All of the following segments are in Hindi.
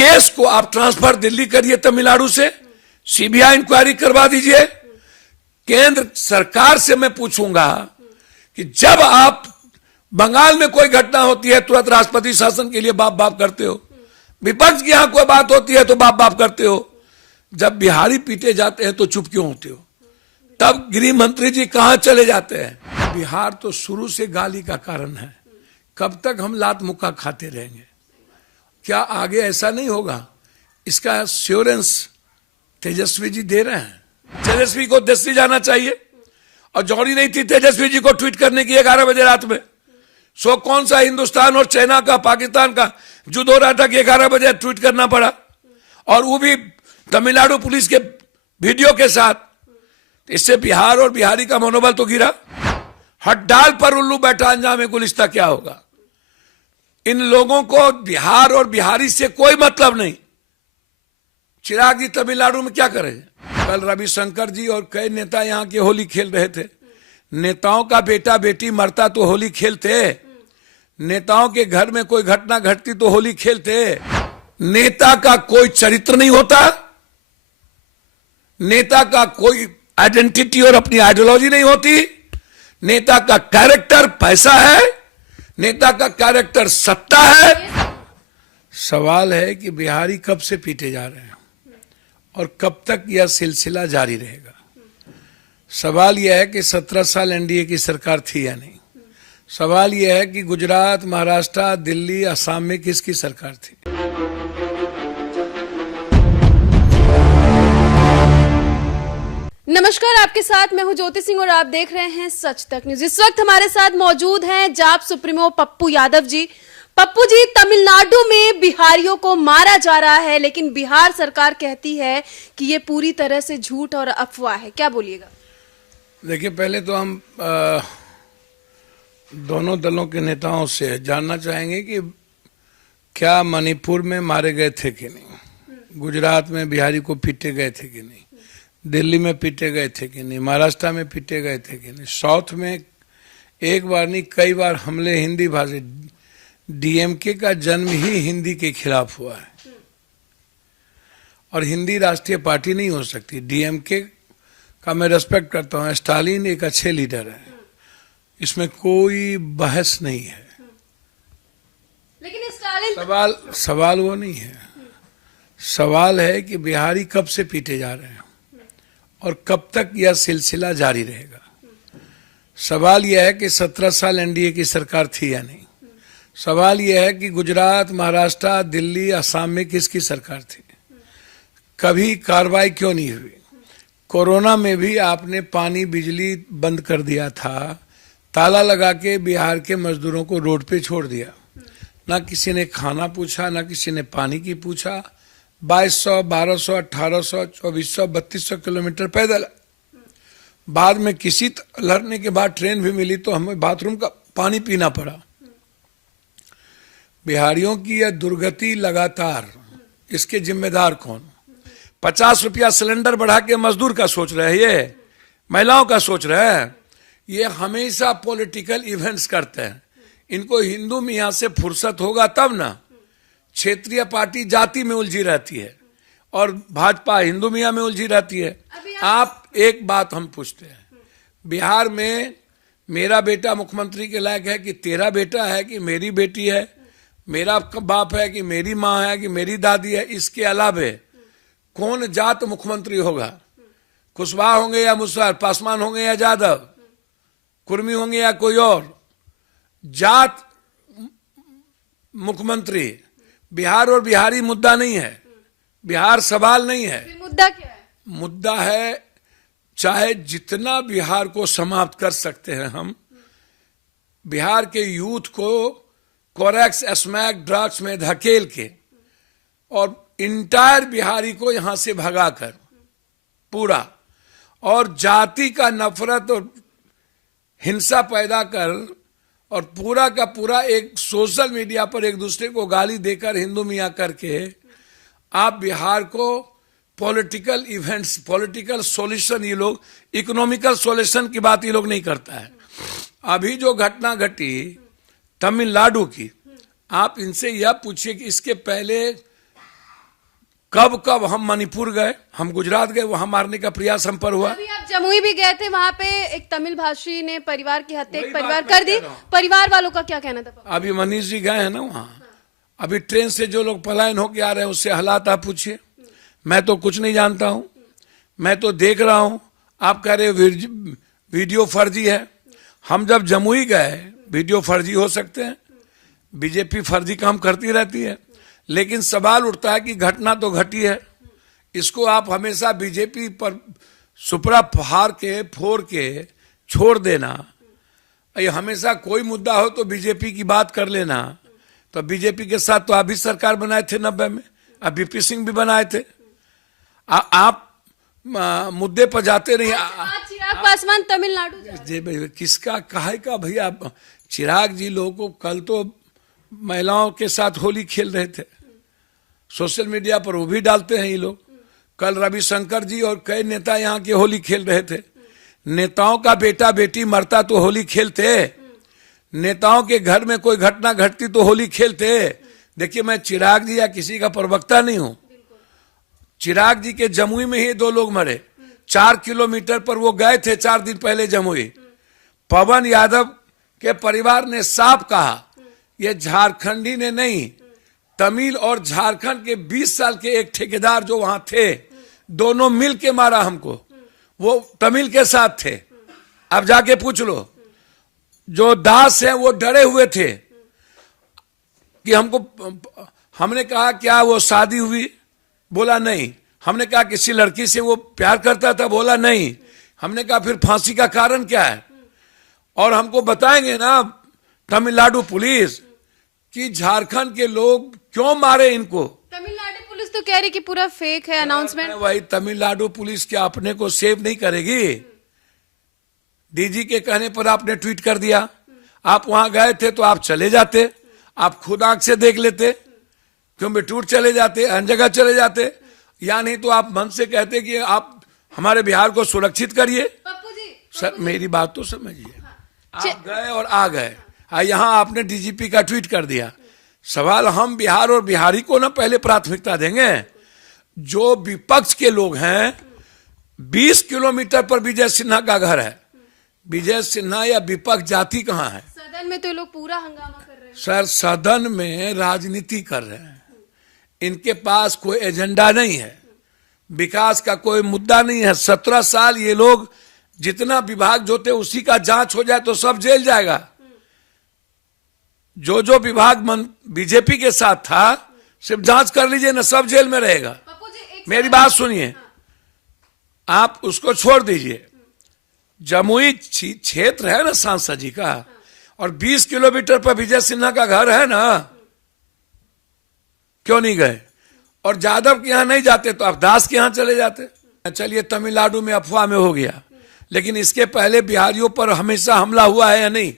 केस को आप ट्रांसफर दिल्ली करिए तमिलनाडु से, सीबीआई इंक्वायरी करवा दीजिए। केंद्र सरकार से मैं पूछूंगा कि जब आप बंगाल में कोई घटना होती है तुरंत राष्ट्रपति शासन के लिए बाप बाप करते हो, विपक्ष की यहां कोई बात होती है तो बाप बाप करते हो, जब बिहारी पीटे जाते हैं तो चुप क्यों होते हो? तब गृह मंत्री जी कहां चले जाते हैं? बिहार तो शुरू से गाली का कारण है। कब तक हम लात मुक्का खाते रहेंगे? क्या आगे ऐसा नहीं होगा? इसका एश्योरेंस तेजस्वी जी दे रहे हैं। तेजस्वी को दिल्ली जाना चाहिए और जरूरी नहीं थी तेजस्वी जी को ट्वीट करने की 11 बजे रात में। सो कौन सा हिंदुस्तान और चाइना का, पाकिस्तान का युद्ध हो रहा था कि 11 बजे ट्वीट करना पड़ा, और वो भी तमिलनाडु पुलिस के वीडियो के साथ। इससे बिहार और बिहारी का मनोबल तो गिरा। हड्डाल पर उल्लू बैठा अंजाम गुलिस्ता क्या होगा? इन लोगों को बिहार और बिहारी से कोई मतलब नहीं। चिराग जी तमिलनाडु में क्या करें? कल रविशंकर जी और कई नेता यहां के होली खेल रहे थे। नेताओं का बेटा बेटी मरता तो होली खेलते, नेताओं के घर में कोई घटना घटती तो होली खेलते। नेता का कोई चरित्र नहीं होता, नेता का कोई आइडेंटिटी और अपनी आइडियोलॉजी नहीं होती। नेता का कैरेक्टर पैसा है, नेता का कैरेक्टर सत्ता है। सवाल है कि बिहारी कब से पीटे जा रहे हैं और कब तक यह सिलसिला जारी रहेगा? सवाल यह है कि 17 साल एनडीए की सरकार थी या नहीं? सवाल यह है कि गुजरात, महाराष्ट्र, दिल्ली, असम में किसकी सरकार थी? नमस्कार, आपके साथ मैं हूं ज्योति सिंह और आप देख रहे हैं सच तक न्यूज। इस वक्त हमारे साथ मौजूद हैं जाप सुप्रीमो पप्पू यादव जी। पप्पू जी, तमिलनाडु में बिहारियों को मारा जा रहा है, लेकिन बिहार सरकार कहती है कि ये पूरी तरह से झूठ और अफवाह है, क्या बोलिएगा? देखिए, पहले तो हम दोनों दलों के नेताओं से जानना चाहेंगे कि क्या मणिपुर में मारे गए थे कि नहीं, गुजरात में बिहारी को पीटे गए थे कि नहीं, दिल्ली में पीटे गए थे कि नहीं, महाराष्ट्र में पीटे गए थे कि नहीं। साउथ में एक बार नहीं कई बार हमले हिंदी भाषी, डीएमके का जन्म ही हिंदी के खिलाफ हुआ है और हिंदी राष्ट्रीय पार्टी नहीं हो सकती। डीएमके का मैं रेस्पेक्ट करता हूं, स्टालिन एक अच्छे लीडर है, इसमें कोई बहस नहीं है। लेकिन स्टालिन सवाल वो नहीं है। सवाल है कि बिहारी कब से पीटे जा रहे हैं और कब तक यह सिलसिला जारी रहेगा? सवाल यह है कि 17 साल एनडीए की सरकार थी या नहीं? सवाल यह है कि गुजरात, महाराष्ट्र, दिल्ली, असम में किसकी सरकार थी? कभी कार्रवाई क्यों नहीं हुई? कोरोना में भी आपने पानी बिजली बंद कर दिया था, ताला लगा के बिहार के मजदूरों को रोड पे छोड़ दिया। ना किसी ने खाना पूछा, ना किसी ने पानी की पूछा। 2200, 1200, 1800, 2400, 3200 किलोमीटर पैदल। बाद में किसी लड़ने के बाद ट्रेन भी मिली तो हमें बाथरूम का पानी पीना पड़ा। बिहारियों की यह दुर्गति लगातार, इसके जिम्मेदार कौन? 50 रुपया सिलेंडर बढ़ा के मजदूर का सोच रहे हैं, ये महिलाओं का सोच रहे हैं। ये हमेशा पॉलिटिकल इवेंट्स करते हैं। इनको हिंदू मियाँ से फुर्सत होगा तब ना। क्षेत्रीय पार्टी जाति में उलझी रहती है और भाजपा हिंदू मियाँ में उलझी रहती है। आप एक बात हम पूछते हैं, बिहार में मेरा बेटा मुख्यमंत्री के लायक है कि तेरा बेटा है कि मेरी बेटी है, मेरा बाप है कि मेरी माँ है कि मेरी दादी है? इसके अलावे कौन जात मुख्यमंत्री होगा? कुशवाहा होंगे या मुसहर, पासवान होंगे या यादव, कुर्मी होंगे या कोई और जात मुख्यमंत्री? बिहार और बिहारी मुद्दा नहीं है, बिहार सवाल नहीं है। फिर मुद्दा क्या है? मुद्दा है चाहे जितना बिहार को समाप्त कर सकते हैं हम, बिहार के यूथ को कोरेक्स, स्मैक, ड्रग्स में धकेल के और इंटायर बिहारी को यहां से भगाकर पूरा, और जाति का नफरत और हिंसा पैदा कर और पूरा का पूरा एक सोशल मीडिया पर एक दूसरे को गाली देकर हिंदू मियाँ करके आप बिहार को पॉलिटिकल इवेंट्स, पॉलिटिकल सॉल्यूशन, ये लोग इकोनॉमिकल सॉल्यूशन की बात ये लोग नहीं करता है। अभी जो घटना घटी तमिलनाडु की, आप इनसे यह पूछिए कि इसके पहले कब कब हम मणिपुर गए, हम गुजरात गए, वहां मारने का प्रयास हम पर हुआ। अभी आप जमुई भी गए थे, वहां पे एक तमिल भाषी ने परिवार की हत्या, एक वही परिवार बात कर मैं दी। कह रहा हूं। परिवार वालों का क्या कहना था पप्पू? अभी मनीष जी गए हैं ना वहां, अभी ट्रेन से जो लोग पलायन होके आ रहे हैं उससे हालात आप पूछिए। मैं तो कुछ नहीं जानता हूं, मैं तो देख रहा हूं। आप कह रहे वीडियो फर्जी है। हम जब जमुई गए, वीडियो फर्जी हो सकते हैं, बीजेपी फर्जी काम करती रहती है, लेकिन सवाल उठता है कि घटना तो घटी है। इसको आप हमेशा बीजेपी पर सुपरा फोड़ के छोड़ देना। ये हमेशा कोई मुद्दा हो तो बीजेपी की बात कर लेना। तो बीजेपी के साथ तो आप भी सरकार बनाए थे 90 में, अब वीपी सिंह भी बनाए थे। आप मुद्दे पर जाते नहीं। आज चिराग पासवान तमिलनाडु जा रहे हैं। जी किसका काहे का भैया, चिराग जी लोगों को कल तो महिलाओं के साथ होली खेल रहे थे, सोशल मीडिया पर वो भी डालते हैं ये लोग। कल रविशंकर जी और कई नेता यहाँ के होली खेल रहे थे। नेताओं का बेटा बेटी मरता तो होली खेलते, नेताओं के घर में कोई घटना घटती तो होली खेलते। देखिए मैं चिराग जी या किसी का प्रवक्ता नहीं हूं। चिराग जी के जमुई में ही 2 लोग मरे, 4 किलोमीटर पर वो गए थे 4 दिन पहले जमुई। पवन यादव के परिवार ने साफ कहा, ये झारखंडी ने नहीं, तमिल और झारखंड के 20 साल के एक ठेकेदार जो वहां थे, दोनों मिल के मारा हमको। वो तमिल के साथ थे। अब जाके पूछ लो, जो दास हैं वो डरे हुए थे कि हमने कहा क्या वो शादी हुई, बोला नहीं। हमने कहा किसी लड़की से वो प्यार करता था, बोला नहीं। हमने कहा फिर फांसी का कारण क्या है, और हमको बताएंगे ना तमिलनाडु पुलिस कि झारखंड के लोग क्यों मारे इनको। तमिलनाडु पुलिस तो कह रही कि पूरा फेक है अनाउंसमेंट। भाई तमिलनाडु पुलिस क्या अपने को सेव नहीं करेगी? डीजी के कहने पर आपने ट्वीट कर दिया। आप वहां गए थे तो आप चले जाते, आप खुद आंख से देख लेते, क्यों बेटूर चले जाते, हर जगह चले जाते। या नहीं तो आप मन से कहते कि आप हमारे बिहार को सुरक्षित करिए। पप्पू जी, सर मेरी बात तो समझिए, आप गए और आ गए, यहाँ आपने डीजीपी का ट्वीट कर दिया। सवाल हम बिहार और बिहारी को ना पहले प्राथमिकता देंगे। जो विपक्ष के लोग हैं, 20 किलोमीटर पर विजय सिन्हा का घर है। विजय सिन्हा या विपक्ष जाति कहाँ है? सदन में तो लोग पूरा हंगामा कर रहे हैं। सर सदन में राजनीति कर रहे हैं, इनके पास कोई एजेंडा नहीं है, विकास का कोई मुद्दा नहीं है। 17 साल ये लोग, जितना विभाग जो थे उसी का जांच हो जाए तो सब जेल जाएगा। जो विभाग बीजेपी के साथ था सिर्फ जांच कर लीजिए ना, सब जेल में रहेगा। मेरी बात सुनिए, आप उसको छोड़ दीजिए। जमुई क्षेत्र है ना सांसद जी का, और 20 किलोमीटर पर विजय सिन्हा का घर है ना, क्यों नहीं गए? और यादव के यहां नहीं जाते तो आप दास के यहां चले जाते। चलिए तमिलनाडु में अफवाह में हो गया, लेकिन इसके पहले बिहारियों पर हमेशा हमला हुआ है या नहीं?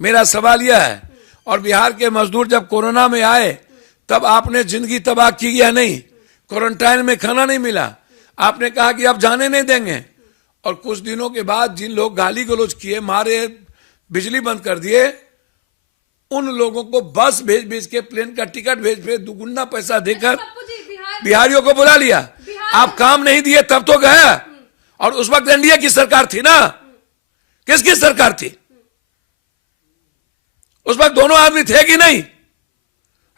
मेरा सवाल यह है। और बिहार के मजदूर जब कोरोना में आए तब आपने जिंदगी तबाह की या नहीं? क्वारंटाइन में खाना नहीं मिला, आपने कहा कि अब जाने नहीं देंगे। और कुछ दिनों के बाद जिन लोग गाली गलौज किए, मारे, बिजली बंद कर दिए, उन लोगों को बस भेज के, प्लेन का टिकट भेज दुगुना पैसा देकर बिहारियों को बुला लिया। आप काम नहीं दिए तब तो गए। और उस वक्त एनडीए की सरकार थी ना, किसकी सरकार थी उस वक्त? दोनों आदमी थे कि नहीं?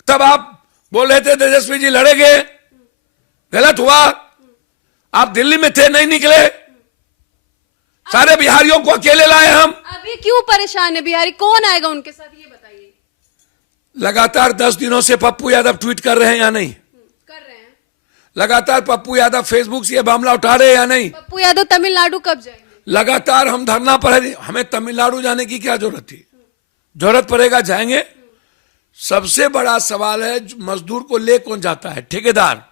तब आप बोल रहे थे तेजस्वी जी लड़ेंगे, गलत हुआ। आप दिल्ली में थे, नहीं निकले, सारे बिहारियों को अकेले लाए हम। अभी क्यों परेशान है बिहारी? कौन आएगा उनके साथ, ये बताइए। लगातार 10 दिनों से पप्पू यादव ट्वीट कर रहे हैं या नहीं? कर रहे हैं। लगातार पप्पू यादव फेसबुक से मामला उठा रहे हैं या नहीं? पप्पू यादव तमिलनाडु कब जाएंगे? लगातार हम धरना पर है। हमें तमिलनाडु जाने की क्या जरूरत थी? जरूरत पड़ेगा जाएंगे। सबसे बड़ा सवाल है मजदूर को ले कौन जाता है? ठेकेदार,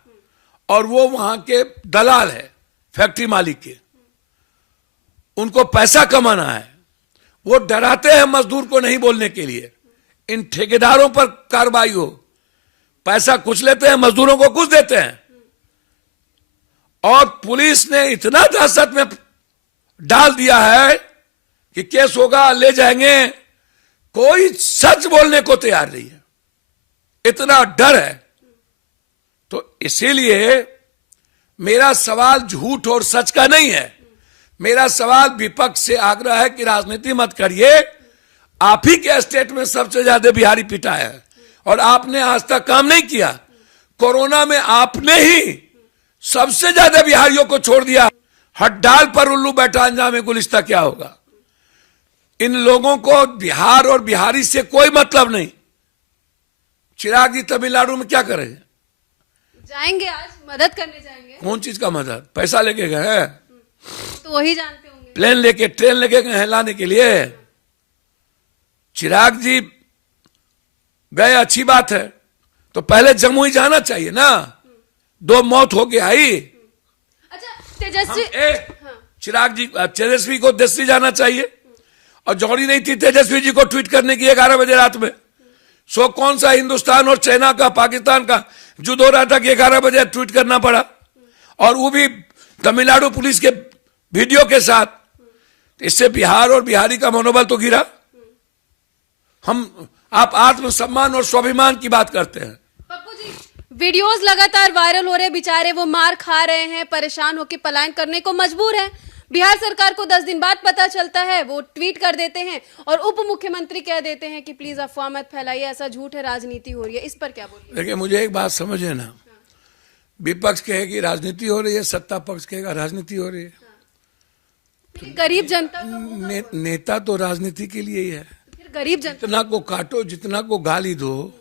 और वो वहां के दलाल है, फैक्ट्री मालिक के। उनको पैसा कमाना है, वो डराते हैं मजदूर को नहीं बोलने के लिए। इन ठेकेदारों पर कार्रवाई हो, पैसा कुछ लेते हैं, मजदूरों को कुछ देते हैं। और पुलिस ने इतना दहशत में डाल दिया है कि केस होगा, ले जाएंगे, कोई सच बोलने को तैयार नहीं है, इतना डर है। तो इसीलिए मेरा सवाल झूठ और सच का नहीं है। मेरा सवाल विपक्ष से आग्रह है कि राजनीति मत करिए। आप ही के स्टेट में सबसे ज्यादा बिहारी पिटा है और आपने आज तक काम नहीं किया। कोरोना में आपने ही सबसे ज्यादा बिहारियों को छोड़ दिया। हड्डाल पर उल्लू बैठा अंजाम गुलिस्ता क्या होगा। इन लोगों को बिहार और बिहारी से कोई मतलब नहीं। चिराग जी तमिलनाडु में क्या करें? जाएंगे, आज मदद करने जाएंगे। कौन चीज का मदद? पैसा लेके गए हैं? तो वही जानते होंगे। प्लेन लेके, ट्रेन लेके गए हैं लाने के लिए? चिराग जी गए, अच्छी बात है, तो पहले जम्मू ही जाना चाहिए ना। 2 मौत हो गया आई। अच्छा, तेजस्वी चिराग जी, तेजस्वी को दिल्ली जाना चाहिए और जौहरी नहीं थी तेजस्वी जी को ट्वीट करने की 11 बजे रात में। सो कौन सा हिंदुस्तान और चाइना का, पाकिस्तान का युद्ध हो रहा था कि 11 बजे ट्वीट करना पड़ा, और वो भी तमिलनाडु पुलिस के वीडियो के साथ। इससे बिहार और बिहारी का मनोबल तो गिरा। आप आत्मसम्मान और स्वाभिमान की बात करते हैं। पप्पू जी, वीडियोस लगातार वायरल हो रहे हैं, बेचारे वो मार खा रहे हैं, परेशान होकर पलायन करने को मजबूर हैं। बिहार सरकार को 10 दिन बाद पता चलता है, वो ट्वीट कर देते हैं और उप मुख्यमंत्री कह देते हैं कि प्लीज अफवाह मत फैलाइए, ऐसा झूठ है, राजनीति हो रही है। इस पर क्या बोलिए? देखिए, मुझे एक बात समझे ना, विपक्ष कहेगी राजनीति हो रही है, सत्ता पक्ष कहेगा राजनीति हो रही है। गरीब जनता नेता तो राजनीति के लिए ही है। फिर गरीब जनता जितना को काटो, जितना को गाली दो,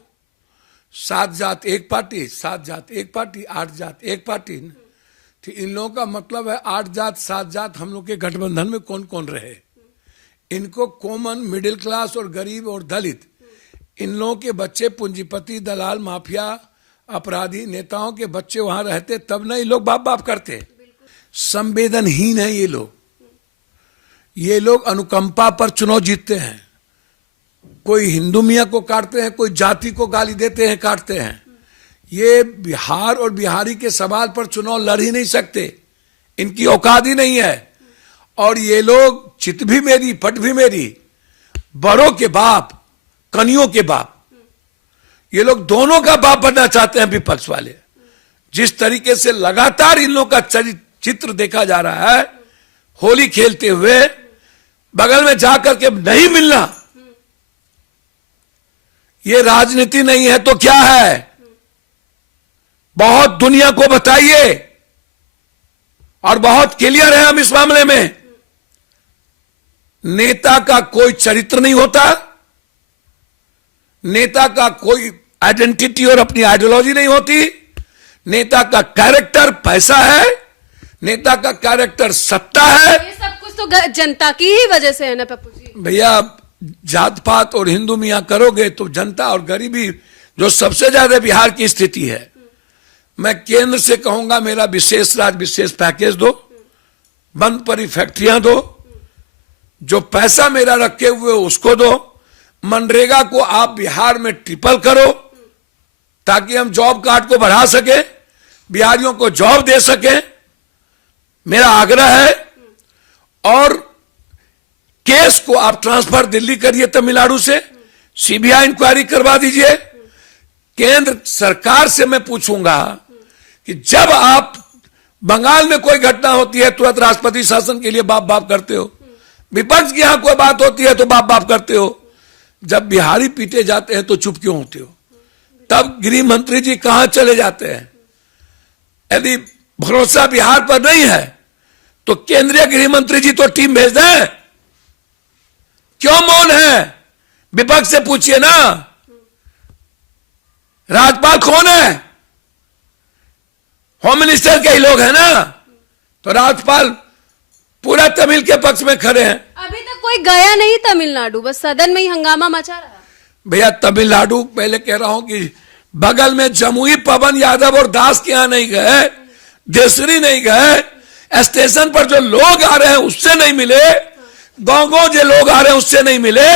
7 जात एक पार्टी, 7 जात एक पार्टी, 8 जात एक पार्टी। तो इन लोगों का मतलब है 8 जात 7 जात हम लोग के गठबंधन में कौन कौन रहे। इनको कॉमन मिडिल क्लास और गरीब और दलित, इन लोगों के बच्चे पूंजीपति, दलाल, माफिया, अपराधी नेताओं के बच्चे वहां रहते, तब ना ये लोग बाप बाप करते। संवेदनहीन है ये लोग। ये लोग अनुकंपा पर चुनाव जीतते हैं। कोई हिंदू मियाँ को काटते हैं, कोई जाति को गाली देते हैं, काटते हैं। ये बिहार और बिहारी के सवाल पर चुनाव लड़ ही नहीं सकते, इनकी औकात ही नहीं है। और ये लोग चित भी मेरी पट भी मेरी, बड़ों के बाप, कनियों के बाप, ये लोग दोनों का बाप बनना चाहते हैं विपक्ष वाले। जिस तरीके से लगातार इन लोगों का चित्र देखा जा रहा है, होली खेलते हुए बगल में जाकर के नहीं मिलना, ये राजनीति नहीं है तो क्या है? बहुत दुनिया को बताइए, और बहुत क्लियर है हम इस मामले में। नेता का कोई चरित्र नहीं होता, नेता का कोई आइडेंटिटी और अपनी आइडियोलॉजी नहीं होती। नेता का कैरेक्टर पैसा है, नेता का कैरेक्टर सत्ता है। ये सब कुछ तो जनता की ही वजह से है ना पप्पू जी। भैया, जात पात और हिंदू मियाँ करोगे तो जनता और गरीबी, जो सबसे ज्यादा बिहार की स्थिति है। मैं केंद्र से कहूंगा मेरा विशेष राज्य विशेष पैकेज दो, बंद पड़ी फैक्ट्रियां दो, जो पैसा मेरा रखे हुए उसको दो, मनरेगा को आप बिहार में ट्रिपल करो ताकि हम जॉब कार्ड को बढ़ा सके, बिहारियों को जॉब दे सके, मेरा आग्रह है। और केस को आप ट्रांसफर दिल्ली करिए तमिलनाडु से, सीबीआई इंक्वायरी करवा दीजिए। केंद्र सरकार से मैं पूछूंगा कि जब आप बंगाल में कोई घटना होती है तुरंत राष्ट्रपति शासन के लिए बाप बाप करते हो, विपक्ष की यहां कोई बात होती है तो बाप बाप करते हो, जब बिहारी पीटे जाते हैं तो चुप क्यों होते हो? तब गृह मंत्री जी कहां चले जाते हैं? यदि भरोसा बिहार पर नहीं है तो केंद्रीय गृह मंत्री जी तो टीम भेज दें। क्यों मौन है? विपक्ष से पूछिए ना। राज्यपाल कौन है? होम मिनिस्टर के ही लोग हैं ना। तो राज्यपाल पूरा तमिल के पक्ष में खड़े हैं। अभी तक कोई गया नहीं तमिलनाडु, बस सदन में ही हंगामा मचा रहा। भैया, तमिलनाडु पहले कह रहा हूं कि बगल में जमुई पवन यादव और दास के यहां नहीं गए, देसरी नहीं गए, स्टेशन पर जो लोग आ रहे हैं उससे नहीं मिले, गांव गांव जो लोग आ रहे हैं उससे नहीं मिले।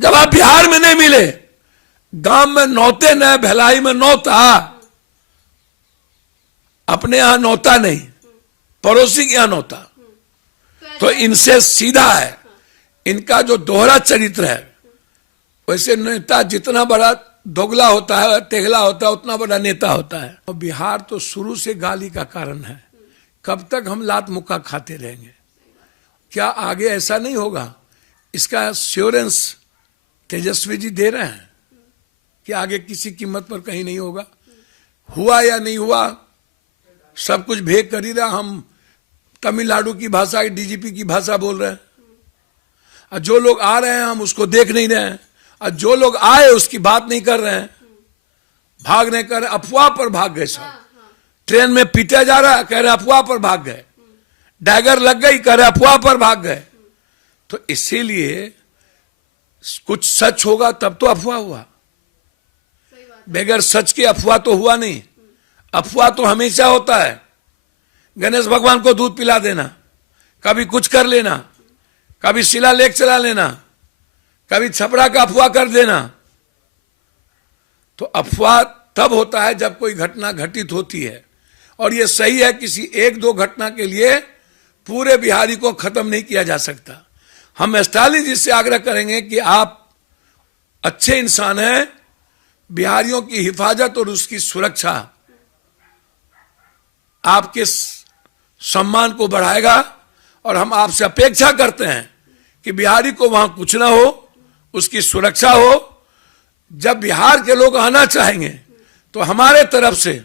जब आप बिहार में नहीं मिले, गांव में नौते न, भिलाई में नौता, अपने यहां नौता नहीं, पड़ोसी के यहां नौता। तो इनसे सीधा है, इनका जो दोहरा चरित्र है। वैसे नेता जितना बड़ा दोगला होता है, तेगला होता है, उतना बड़ा नेता होता है। और बिहार तो शुरू से गाली का कारण है। कब तक हम लात मुक्का खाते रहेंगे? क्या आगे ऐसा नहीं होगा? इसका एश्योरेंस तेजस्वी जी दे रहे हैं कि आगे किसी कीमत पर कहीं नहीं होगा। हुआ या नहीं हुआ, सब कुछ भेद कर ही रहा। हम तमिलनाडु की भाषा, डीजीपी की भाषा बोल रहे हैं, और जो लोग आ रहे हैं हम उसको देख नहीं रहे हैं, और जो लोग आए उसकी बात नहीं कर रहे हैं। भाग नहीं कर रहे, अफवाह पर भाग गए सब। ट्रेन में पीटा जा रहा है, कह रहे अफवाह पर भाग गए। डैगर लग गई, कह रहे अफवाह पर भाग गए। तो इसीलिए कुछ सच होगा तब तो अफवाह हुआ, बगैर सच के अफवाह तो हुआ नहीं। अफवाह तो हमेशा होता है। गणेश भगवान को दूध पिला देना, कभी कुछ कर लेना, कभी शिलालेख चला लेना, कभी छपरा का अफवाह कर देना। तो अफवाह तब होता है जब कोई घटना घटित होती है। और यह सही है, किसी एक दो घटना के लिए पूरे बिहारी को खत्म नहीं किया जा सकता। हम स्टालिन जी से आग्रह करेंगे कि आप अच्छे इंसान हैं, बिहारियों की हिफाजत और उसकी सुरक्षा आपके सम्मान को बढ़ाएगा। और हम आपसे अपेक्षा करते हैं कि बिहारी को वहां कुछ ना हो, उसकी सुरक्षा हो। जब बिहार के लोग आना चाहेंगे तो हमारे तरफ से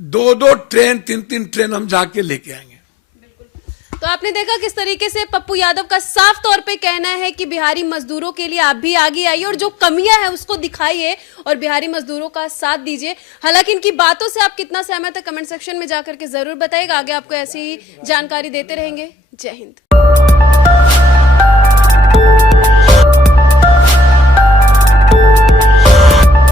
2-2 ट्रेन, 3-3 ट्रेन हम जाके लेके आएंगे। तो आपने देखा किस तरीके से पप्पू यादव का साफ तौर पे कहना है कि बिहारी मजदूरों के लिए आप भी आगे आइए और जो कमियां हैं उसको दिखाइए और बिहारी मजदूरों का साथ दीजिए। हालांकि इनकी बातों से आप कितना सहमत है कमेंट सेक्शन में जाकर के जरूर बताइएगा। आगे आपको ऐसी ही जानकारी देते रहेंगे। जय हिंद।